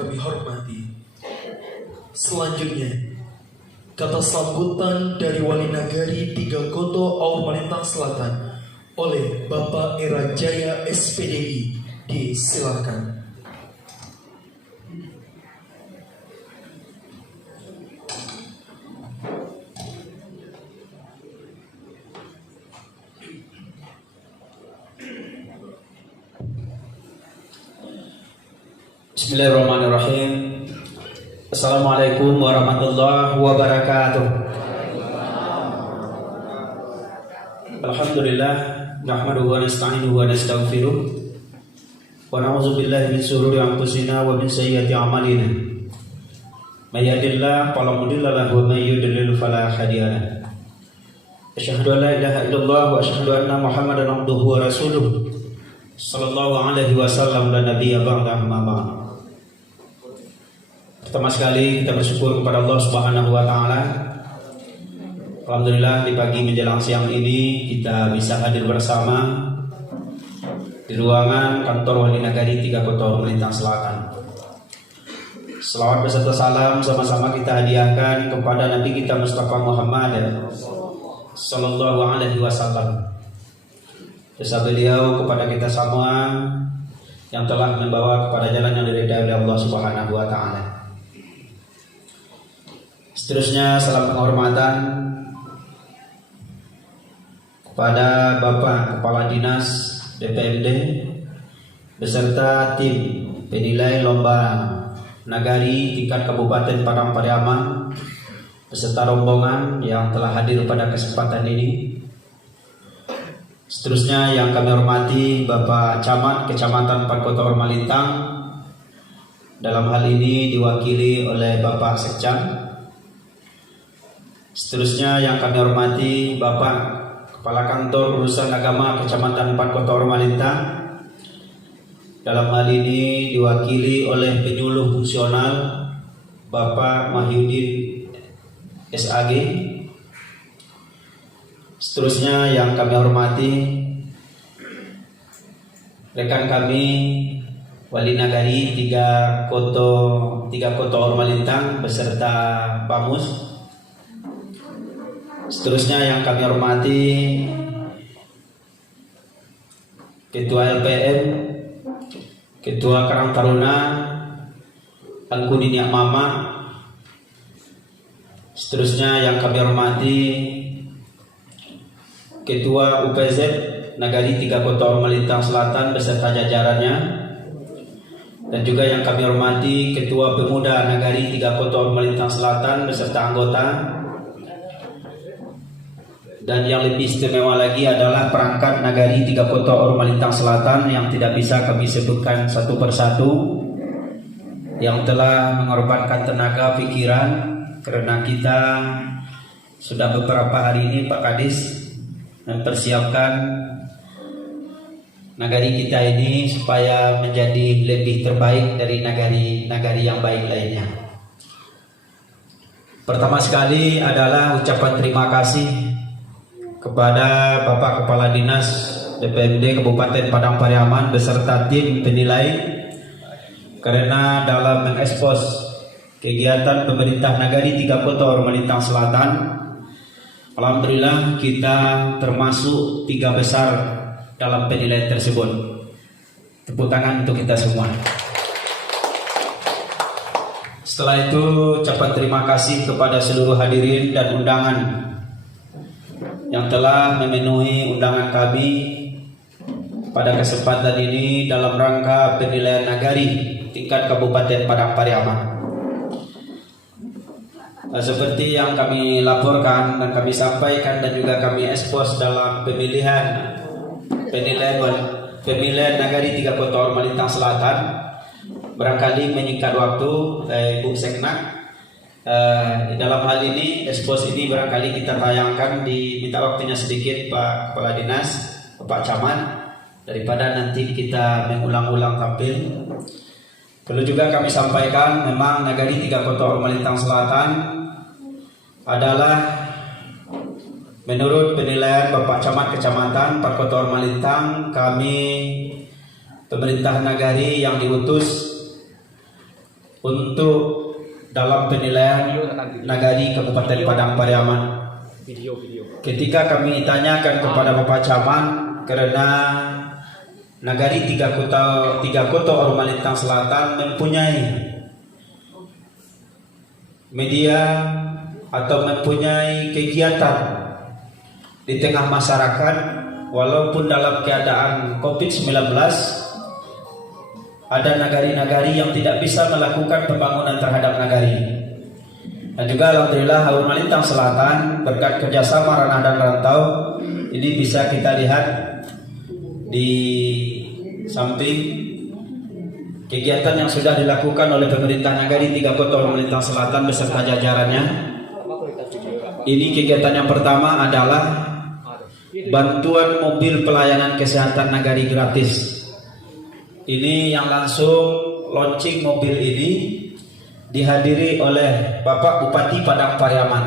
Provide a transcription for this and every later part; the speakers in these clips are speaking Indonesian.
kami hormati. Selanjutnya, kata sambutan dari Wali Nagari Tiga Koto Aur Malintang Selatan oleh Bapak Era Jaya SPDI disilakan. Bismillahirrahmanirrahim. Assalamualaikum warahmatullahi wabarakatuh. Alhamdulillah, nahmaduhu wa nasta'inuhu wa nastaghfiruh wa na'udzu billahi min shururi anfusina wa min sayyiati a'malina. May yahdihillahu fala mudilla lahu wa may yudlil fala hadiya lahu. Asyhadu an la ilaha illallah wa asyhadu anna Muhammadan abduhu wa rasuluh sallallahu alaihi wasallam la nabiyya ba'da amma ba'd. Pertama sekali kita bersyukur kepada Allah Subhanahu wa taala. Alhamdulillah di pagi menjelang siang ini kita bisa hadir bersama di ruangan kantor Wali Nagari Tiga Koto Aur Malintang Selatan. Selawat beserta salam sama-sama kita hadiahkan kepada Nabi kita Mustafa Muhammad sallallahu alaihi wasallam. Jasa beliau kepada kita semua yang telah membawa kepada jalan yang diridai oleh Allah Subhanahu wa taala. Seterusnya salam penghormatan kepada Bapak Kepala Dinas DPMD beserta tim penilai lomba Nagari tingkat Kabupaten Padang Pariaman beserta rombongan yang telah hadir pada kesempatan ini. Seterusnya yang kami hormati Bapak Camat Kecamatan Parkoto Aur Malintang, dalam hal ini diwakili oleh Bapak Sekcam. Seterusnya yang kami hormati Bapak Kepala Kantor Urusan Agama Kecamatan Parkoto Aur Malintang, dalam hal ini diwakili oleh penyuluh fungsional Bapak Mahyudin SAG. Seterusnya yang kami hormati rekan kami Wali Nagari Tiga Koto Aur Malintang beserta Bamus. Seterusnya yang kami hormati Ketua LPM, Ketua Karang Taruna Angku Niniak Mama. Seterusnya yang kami hormati Ketua UPZ Nagari Tiga Koto Aur Malintang Selatan beserta jajarannya, dan juga yang kami hormati Ketua Pemuda Nagari Tiga Koto Aur Malintang Selatan beserta anggota. Dan yang lebih istimewa lagi adalah perangkat Nagari Tiga Koto Aur Malintang Selatan yang tidak bisa kami sebutkan satu persatu, yang telah mengorbankan tenaga pikiran karena kita sudah beberapa hari ini Pak Kadis mempersiapkan Nagari kita ini supaya menjadi lebih terbaik dari nagari yang baik lainnya. Pertama sekali adalah ucapan terima kasih kepada Bapak Kepala Dinas DPMD Kabupaten Padang Pariaman beserta tim penilai karena dalam mengekspos kegiatan pemerintah Nagari Tiga Koto Aur Malintang Selatan, alhamdulillah kita termasuk 3 besar dalam penilaian tersebut. Tepuk tangan untuk kita semua. Setelah itu ucapan terima kasih kepada seluruh hadirin dan undangan yang telah memenuhi undangan kami pada kesempatan ini dalam rangka penilaian Nagari tingkat Kabupaten Padang Pariaman. Seperti yang kami laporkan dan kami sampaikan dan juga kami ekspos dalam penilaian Nagari Tiga Koto Aur Malintang Selatan, barangkali menyingkat waktu Bu Seknak. Dalam hal ini ekspos ini barangkali kita tayangkan, diminta waktunya sedikit Pak Kepala Dinas, Bapak Camat, daripada nanti kita mengulang-ulang tampil. Perlu juga kami sampaikan memang Nagari Tiga Koto Aur Malintang Selatan adalah menurut penilaian Bapak Camat Kecamatan Parkoto Aur Malintang, kami pemerintah Nagari yang diutus untuk dalam penilaian Nagari Kabupaten Padang Pariaman. Ketika kami tanyakan kepada Bapak Camat, karena Nagari tiga kota Orma Lintang Selatan mempunyai media atau mempunyai kegiatan di tengah masyarakat, walaupun dalam keadaan COVID-19 ada nagari-nagari yang tidak bisa melakukan pembangunan terhadap nagari. Dan juga alhamdulillah Orma Lintang Selatan berkat kerjasama Ranah dan Rantau ini bisa kita lihat di samping kegiatan yang sudah dilakukan oleh pemerintah Nagari tiga kota Orma Lintang Selatan beserta jajarannya. Ini kegiatan yang pertama adalah bantuan mobil pelayanan kesehatan Nagari gratis. Ini yang langsung launching mobil ini dihadiri oleh Bapak Bupati Padang Pariaman,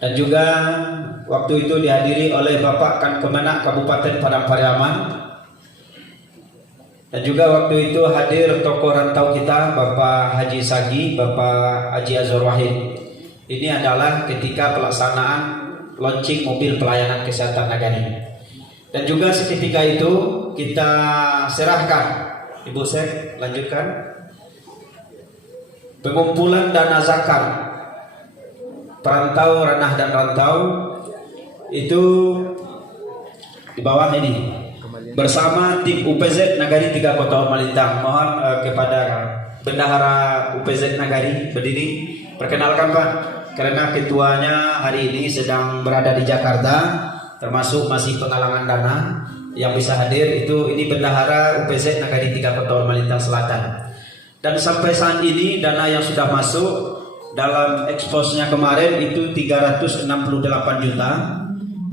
dan juga waktu itu dihadiri oleh Bapak Kankemenak Kabupaten Padang Pariaman, dan juga waktu itu hadir tokoh rantau kita Bapak Haji Sagi, Bapak Haji Azhar Wahid. Ini adalah ketika pelaksanaan launching mobil pelayanan kesehatan Nagari. Dan juga seketika itu kita serahkan, Ibu Sek, lanjutkan, pengumpulan dana zakat perantau Ranah dan Rantau itu di bawah ini bersama tim UPZ Nagari tiga kota Orma Lintang. Mohon kepada Bendahara UPZ Nagari berdiri, perkenalkan Pak, karena ketuanya hari ini sedang berada di Jakarta, termasuk masih penggalangan dana. Yang bisa hadir itu ini Bendahara UPZ Nagari tiga kota Orma Lintang Selatan. Dan sampai saat ini dana yang sudah masuk dalam eksposnya kemarin itu 368 juta.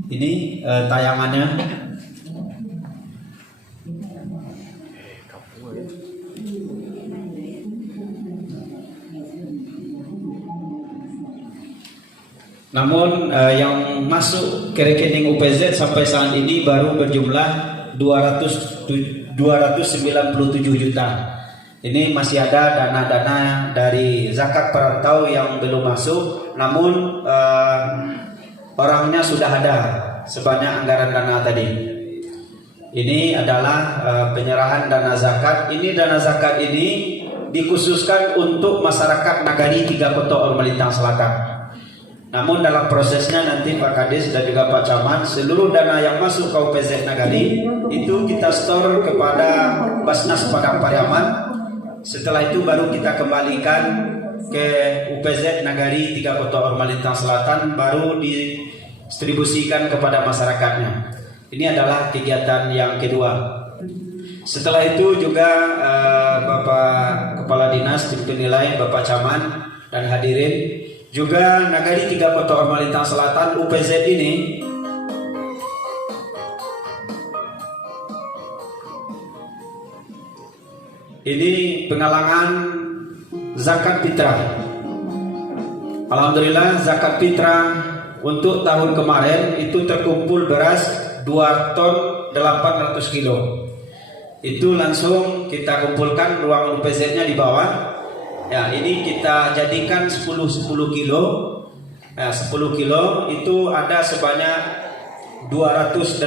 Ini tayangannya. Namun yang masuk ke rekening UPZ sampai saat ini baru berjumlah 297 juta. Ini masih ada dana-dana dari zakat perantau yang belum masuk, namun orangnya sudah ada sebanyak anggaran dana tadi. Ini adalah penyerahan dana zakat. Ini dana zakat ini dikhususkan untuk masyarakat Nagari tiga kota Orma Lintang Selatan. Namun dalam prosesnya nanti Pak Kadis dan juga Pak Camat, seluruh dana yang masuk ke UPZ Nagari itu kita store kepada Basnas Padang Pariaman. Setelah itu baru kita kembalikan ke UPZ Nagari tiga kota Orma Lintang Selatan, baru didistribusikan kepada masyarakatnya. Ini adalah kegiatan yang kedua. Setelah itu juga Bapak Kepala Dinas, tim penilai, Bapak Camat dan hadirin, juga Nagari tiga kota Orma Lintang Selatan UPZ ini penggalangan zakat fitrah. Alhamdulillah zakat fitrah untuk tahun kemarin itu terkumpul beras 2 ton 800 kilo. Itu langsung kita kumpulkan ruang UPZ-nya di bawah. Ya, ini kita jadikan 10 kilo. Nah, 10 kilo itu ada sebanyak 280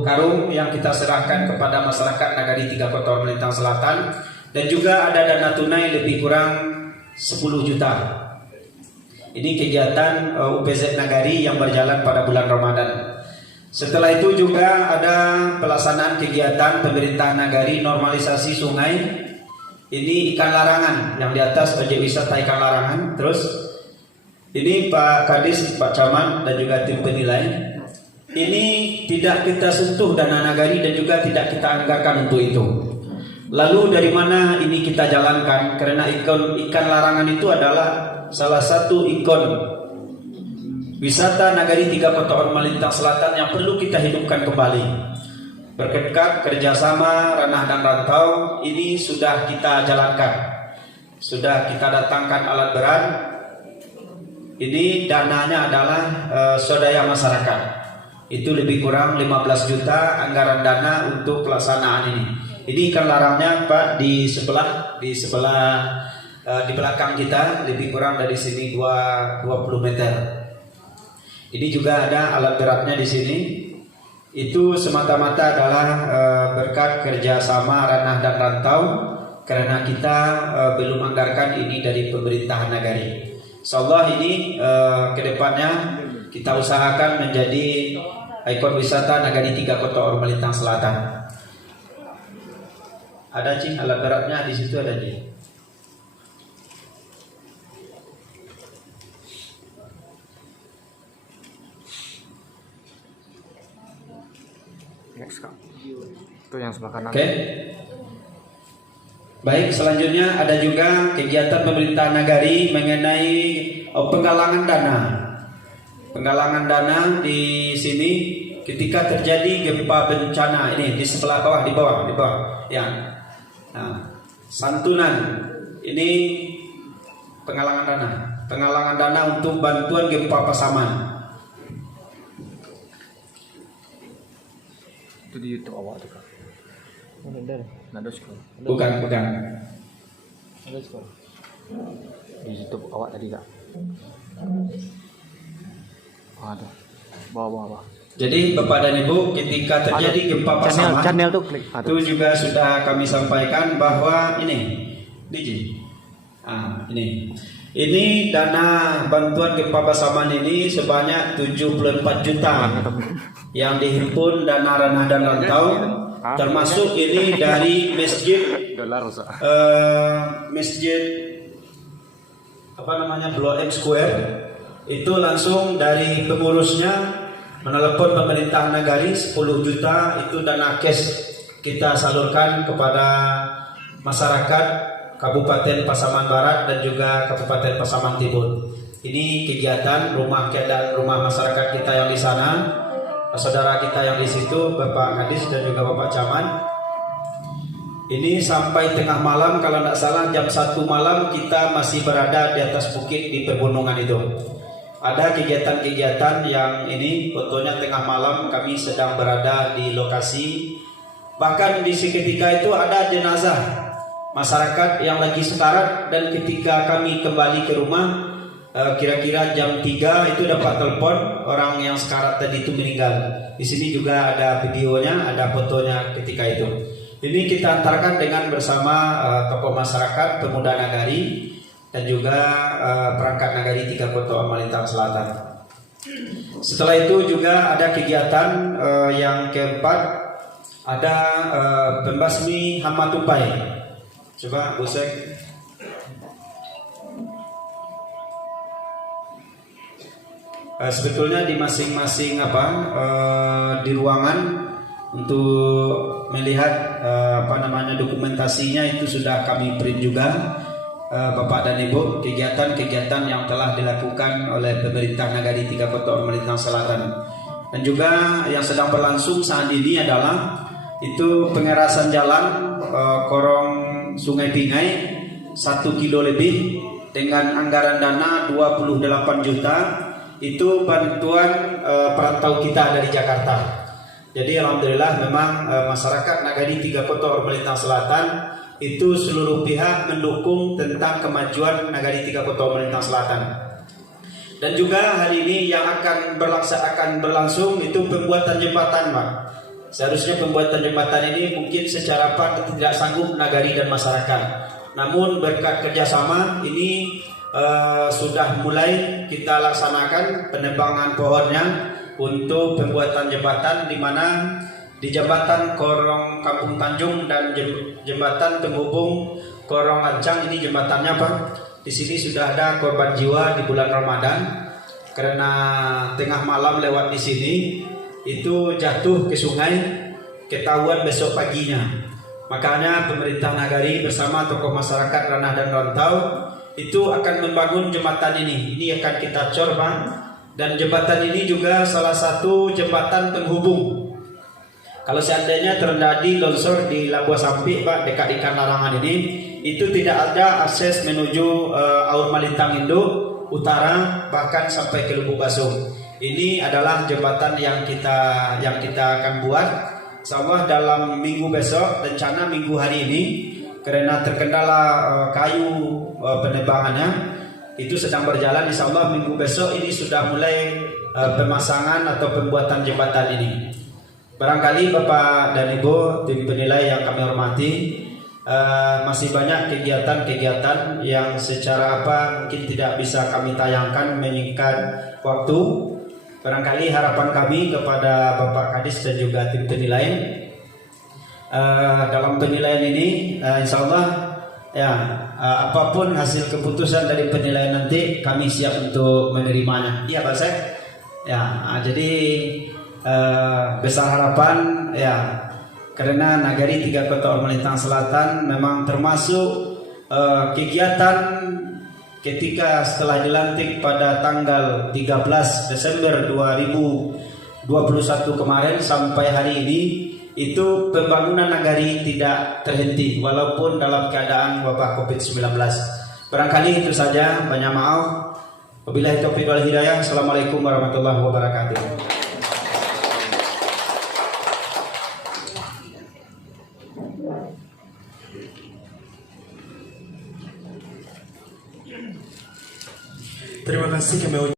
karung yang kita serahkan kepada masyarakat Nagari tiga kota Orma Lintang Selatan, dan juga ada dana tunai lebih kurang 10 juta. Ini kegiatan UPZ Nagari yang berjalan pada bulan Ramadan. Setelah itu juga ada pelaksanaan kegiatan pemerintah Nagari normalisasi sungai. Ini ikan larangan yang di atas objek wisata ikan larangan. Terus ini Pak Kadis, Pak Camat dan juga tim penilai. Ini tidak kita sentuh dana Nagari dan juga tidak kita anggarkan untuk itu. Lalu dari mana ini kita jalankan? Karena ikan larangan itu adalah salah satu ikon wisata Nagari tiga kota Orma Lintang Selatan yang perlu kita hidupkan kembali. Berkat kerjasama Ranah dan Rantau ini sudah kita jalankan, sudah kita datangkan alat berat. Ini dananya adalah swadaya masyarakat. Itu lebih kurang 15 juta anggaran dana untuk pelaksanaan ini. Ini ikan larangnya Pak di belakang kita, lebih kurang dari sini 20 meter. Ini juga ada alat beratnya di sini. Itu semata-mata adalah berkat kerjasama Ranah dan Rantau, karena kita belum anggarkan ini dari pemerintahan Nagari. Insyaallah ini kedepannya kita usahakan menjadi ikon wisata Nagari 3 Kota Or Melintang Selatan. Ada Cing alat beratnya di situ ada Cing. Next Kak. Itu yang sebelah kanan. Oke. Baik, selanjutnya ada juga kegiatan pemerintah Nagari mengenai penggalangan dana. Penggalangan dana di sini ketika terjadi gempa bencana ini di sebelah bawah, di bawah. Ya. Nah, santunan ini penggalangan dana untuk bantuan gempa Pasaman. Itu di YouTube awak tuh Kak. Nada sekolah. Bukan. Nada sekolah. Di YouTube awak tadi Kak. Ada. Bawah. Jadi Bapak dan Ibu, ketika terjadi gempa Pasaman, channel tuh klik. itu juga sudah kami sampaikan bahwa ini dana bantuan gempa Pasaman ini sebanyak 74 juta yang dihimpun dana Ranah dan Rantau, termasuk ini dari masjid Blok M Square. Itu langsung dari pengurusnya menelepon pemerintah Nagari 10 juta itu dana cash kita salurkan kepada masyarakat Kabupaten Pasaman Barat dan juga Kabupaten Pasaman Timur. Ini kegiatan rumah masyarakat kita yang di sana, saudara kita yang di situ, Bapak Kadis dan juga Bapak Camat. Ini sampai tengah malam, kalau tidak salah jam 1 malam kita masih berada di atas bukit di pegunungan itu. Ada kegiatan-kegiatan yang ini fotonya tengah malam kami sedang berada di lokasi. Bahkan di seketika itu ada jenazah masyarakat yang lagi sekarat, dan ketika kami kembali ke rumah kira-kira jam 3 itu dapat telepon orang yang sekarat tadi itu meninggal. Di sini juga ada videonya, ada fotonya ketika itu. Ini kita antarkan dengan bersama tokoh masyarakat, pemuda Nagari, dan juga perangkat Nagari 3 Kota Melintang Selatan. Setelah itu juga ada kegiatan yang keempat, ada pembasmi hama tupai. Coba Busek. Sebetulnya di masing-masing di ruangan untuk melihat dokumentasinya itu sudah kami print juga. Bapak dan Ibu, kegiatan-kegiatan yang telah dilakukan oleh pemerintah Nagari 3 Kota Melintang Selatan, dan juga yang sedang berlangsung saat ini adalah itu pengerasan jalan korong Sungai Pingai 1 kilo lebih dengan anggaran dana 28 juta. Itu bantuan perantau kita dari Jakarta. Jadi alhamdulillah memang masyarakat Nagari 3 Kota Melintang Selatan itu seluruh pihak mendukung tentang kemajuan Nagari 3 Kota Melintang Selatan. Dan juga hari ini yang akan berlangsung itu pembuatan jembatan, Pak. Seharusnya pembuatan jembatan ini mungkin secara tidak sanggup Nagari dan masyarakat. Namun berkat kerjasama ini sudah mulai kita laksanakan penebangan pohonnya untuk pembuatan jembatan, di mana di jembatan Korong Kampung Tanjung dan jembatan penghubung Korong Lancang, ini jembatannya Pak. Di sini sudah ada korban jiwa di bulan Ramadan karena tengah malam lewat di sini itu jatuh ke sungai, ketahuan besok paginya. Makanya pemerintah Nagari bersama tokoh masyarakat Ranah dan Rantau itu akan membangun jembatan ini. Ini akan kita cor, Pak. Dan jembatan ini juga salah satu jembatan penghubung. Kalau seandainya terjadi longsor di Labuan Sampik, Pak, dekat ikan larangan ini, itu tidak ada akses menuju Aur Melintang Induk Utara, bahkan sampai ke Lubuk Basung. Ini adalah jembatan yang kita akan buat insyaallah dalam minggu besok, rencana minggu hari ini karena terkendala kayu penebangannya itu sedang berjalan, insyaallah minggu besok ini sudah mulai pemasangan atau pembuatan jembatan ini. Barangkali Bapak dan Ibu tim penilai yang kami hormati, masih banyak kegiatan-kegiatan yang secara mungkin tidak bisa kami tayangkan menyingkat waktu. Barangkali harapan kami kepada Bapak Kadis dan juga tim penilai dalam penilaian ini, insyaallah apapun hasil keputusan dari penilaian nanti kami siap untuk menerimanya. Iya Pak Sek. Jadi besar harapan karena Nagari 3 Kota Ormalintang Selatan memang termasuk kegiatan ketika setelah dilantik pada tanggal 13 Desember 2021 kemarin sampai hari ini, itu pembangunan Nagari tidak terhenti walaupun dalam keadaan wabah COVID-19. Barangkali itu saja, banyak maaf. Wabillahi taufiq wal hidayah. Assalamualaikum warahmatullahi wabarakatuh. Terima kasih kami